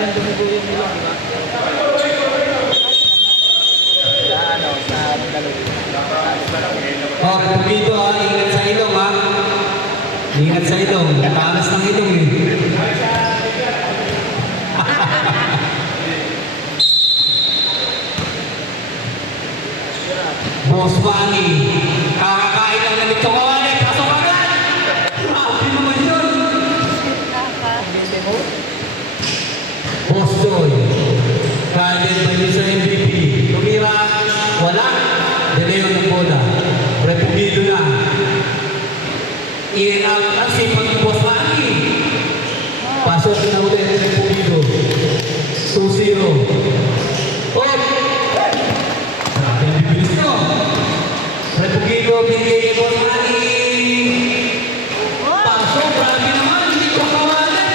yung dumugo yung ilong, di ba? Sa Mandaluyong. Oh, dito ha, ingat sa ilong ha. Ingat sa ilong, talas ng ilong eh. Boss Manny, kakakain lang ng itong kawalan, pasok agad! Grabe naman yun! Boss Joy, guided by Mr. MVP, tumira, wala, deleon ng bola, repugido na. In-out kasi pag Boss Manny, pasok na ulit ng repugido, 2-0. Repugido, binigay kay Boss Manny. Pasok, grabe naman. Hindi ko kawalan.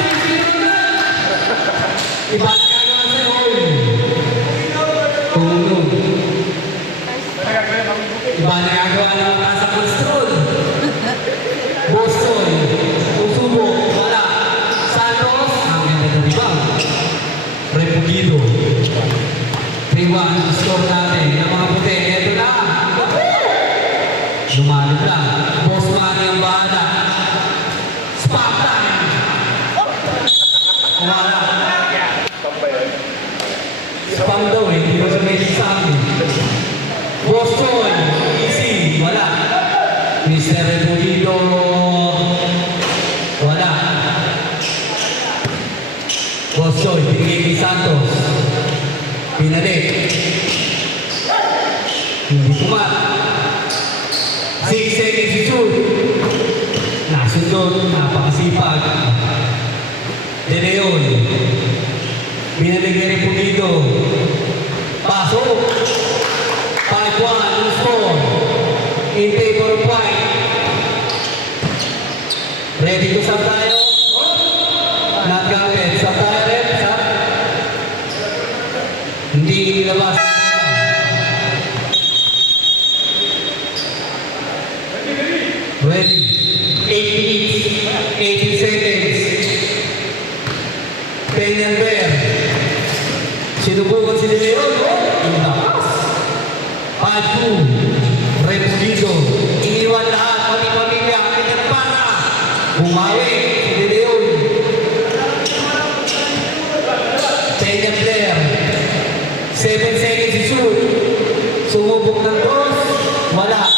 Iba na kagawa sa'yo. Tulog. Iba na kagawa ng mga sa control. Boston. Usubo. Wala. Santos. Ang ganda ng ibang. Repugido. 3-1. Score natin. Ng mga puti. Ito na. Lumalit lang. Boss Manny ang bahala. Spartan! Wala. Spam daw eh. Hindi ko sa may sabi. Boss Joy. Easy. Wala. Mr. Repugido. Wala. Boss Joy. Binigay kay Santos. Pinalik. Hindi tumat. 6 seconds to shoot. Nasundot, napakasipag. De Leon. Binalik ni Repugido. Pasok. 5-1, no score. In favor of white. Ready to sub tayo? Not gamit. Sub tayo rin? Sub? Hindi ilabas. Ready. 8 minutes. 80 seconds. Pain and bear. Sinubukan si De Leon. Ang lakas. 5-2. Repugido. Iniwan lahat. Pati pamilya. Kanyang para. Bumawi. Si De Leon. Pain and bear. 7 seconds si shoot. Sumubok ng cross. Wala.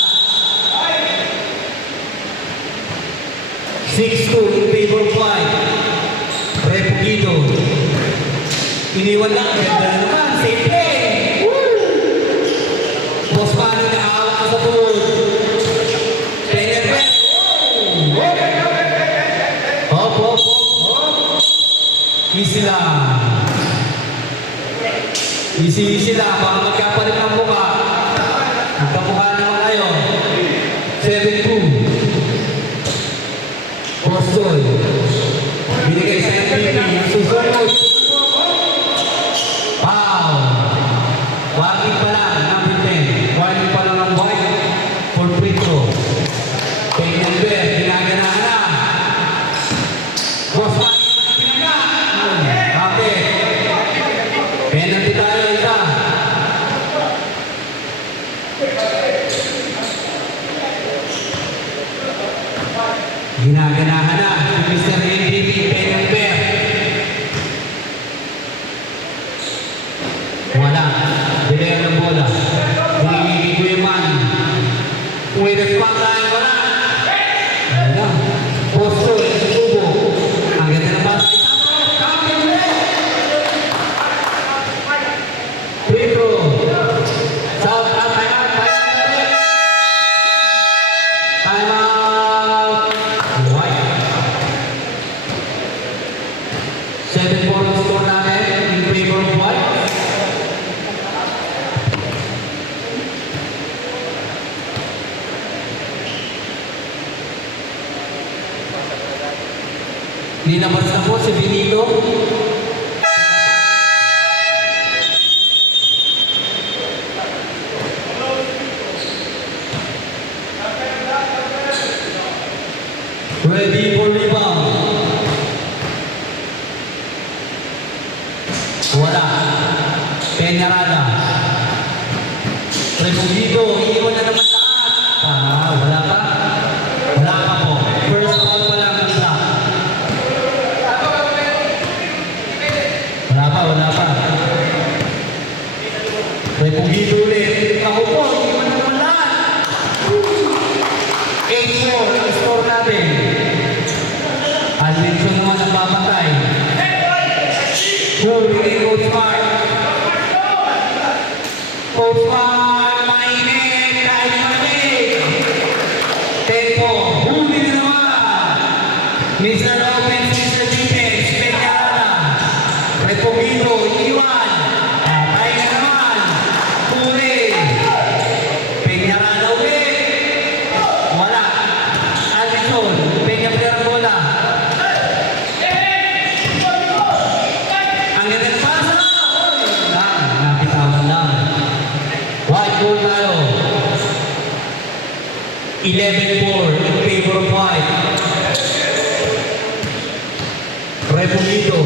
6-2 in favor of white. Repugido. Iniwan lang. Ganda na naman. Safe play. Boss Manny nakahawak ka sa tulog. Penetret. Hop, hop, hop, hop. Easy lang. Easy lang. Baka magkapalit ng mukha. Magkamukha naman kayo. 7-2. Boston. Binigay sa MVP. Susunod. Wow. Warning pa lang. Number 10. Warning pa lang ng white. For free throw. Pain and bear. Ginaganahan na. Boss Manny naman pinaga. Kapit. Penalty tayo isa. Ginaganahan na si Mr. MVP Pain and bear. Wala. Dilay ang bola. Binigay ko yung man. Uwi na spot tayo. Wala. Wala. Posto. Subo. Ang ganda ng basa. Free throw. South out. Time out. White. 7-4 score natin in favor of white. Ninabas na po si Benito. Ready for rebound. Peñarada. Repugido, iiwan na naman lahat. Wala pa. Wala pa po. First ball pa lang ng block. Wala pa. Repugido ulit. Ako po, iiwan na naman lahat. 8-4 ang score natin. Alvinson naman ang papatay. Huli kay Coach Mark. Coach Mark, mainit, kahit mainit. Tempo, huli na naman. Mr. Offense, Mr. Defense, Peñarada. Repogido, iwan. Patay na naman. Huli. Peñarada ulit. Wala. Alvinson, Peña player bola. Ang ganda ng pasa. Napitawan lang. White ball tayo. 11-4 in favor of White. Repugido.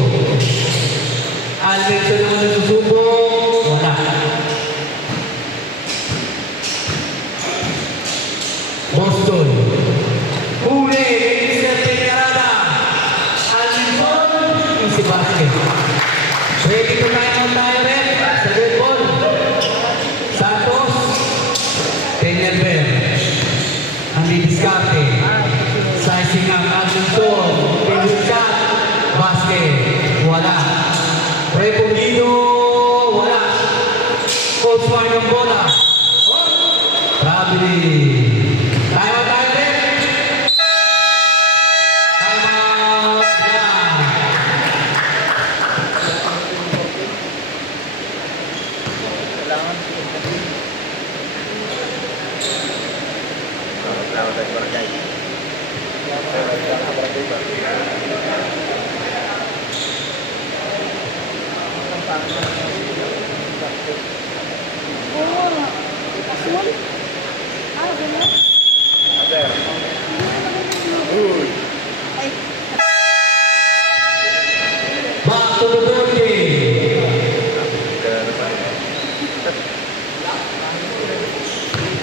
Alvinson naman nagsusubok. Wala. Boston. Huli. Mr. Peñarada. Alvinson. Easy basket. Ready to time out tayo rin. Sa red ball. Santos. Peñalver. Ang didiskarte. Sizing up. Alvinson. Pinul shot. Basket. Wala. Repugido. Wala. Coach Juan ng bola. Traveling. Time out tayo rin. Time out. Yan. Kailangan Salamat tayo barangay. Back to the ball game.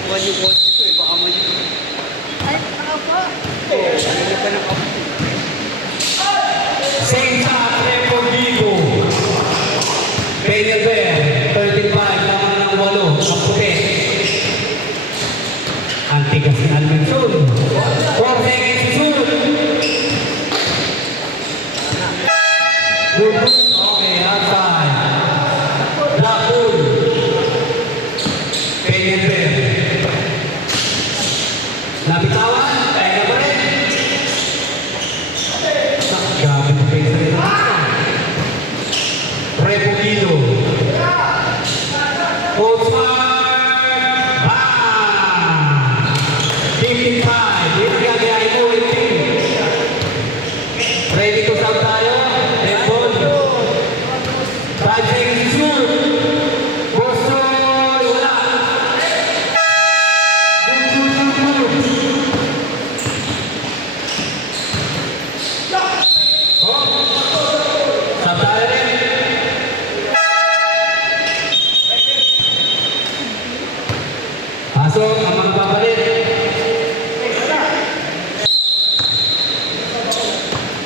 Huwag yung coach ko eh, baka mali. Ano ka na kapit? Same top, Repogido. Peñalver, 35, naman ng 8, ang puti. Ang tigas ni Alvinson. 4 seconds to shoot. Good. Okay, outside. Black ball. Peñalver. Nabitawan, kaya pa rin. Grabe na kayo sa rin. Repugido. Coach Mark. Bang! 55. Dito gagayahin mo ulit. Ready to stop tayo. Red ball. 5 seconds to shoot. Boston. Wala. Stop tayo rin. Pasok ang mga papalit.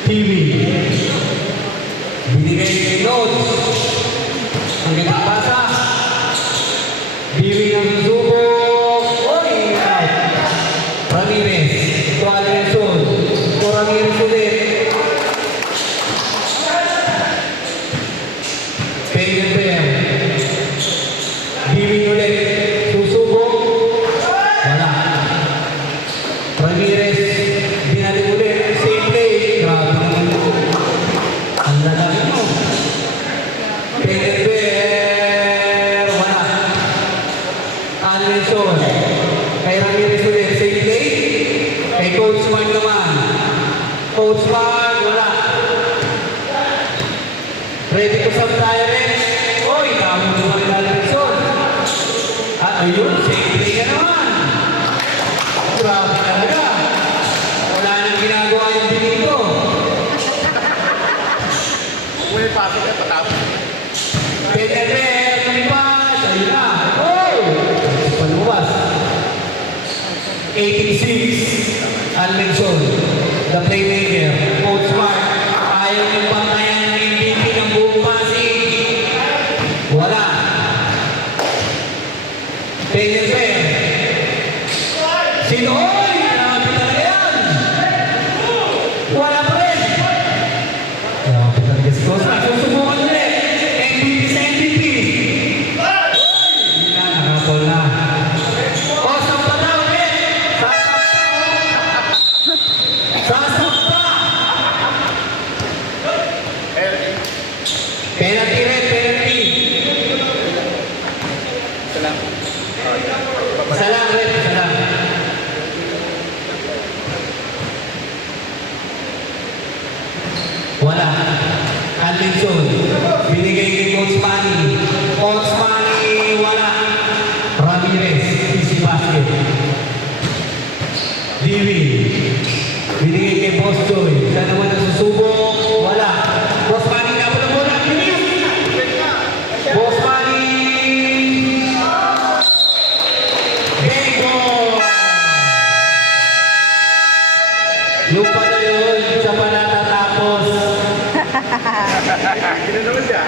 TV. Binigay kay Lods. Ang gandang pasa. Biwing ang subok. Oy! Out. Ramirez. Tualensol. Ramirez ulit. Peñalver. Biwing ulit. Susubok. Wala. Ramirez. Binalik ulit. Same play. Grabe naman. Ang lalaki mo. Peñalver. Wala. Alvinson. Kay Ramirez ulit. Same play. Kay Coach Juan naman. Coach Juan. Wala. Ready to sub tayo rin. Oy, tama naman ni Alvinson. Ayun, same play ka naman. Grabe talaga. Wala nang ginagawa yung binito. Kung may pasok na patapos. Peñalver, 86, Almenson, the playmaker. Coach Mark, ayaw yung bantayan ng MVP ng buong Pasig. Wala. Peñafer. Sino? Oy! Grabe talaga yan! Wala pa rin! Grabe talaga si Coach Mark. Susubukan ulit. MVP sa MVP. Hindi na, nakapol na. O, sampa na ulit! Sasampa! Penalty rin, penalty. Isa lang. Isa lang ulit, isa lang. Wala. Alvinson, binigay kay Coach Manny. Coach Manny, wala. Ramirez, easy basket. Diwi, binigay kay Boss Joy. Siya naman ang susubok. Wala. Boss Manny, dapat na bola. Boss Manny. Bingo! Yung pala yun, siya pa natatapos. Gano'n naman siya.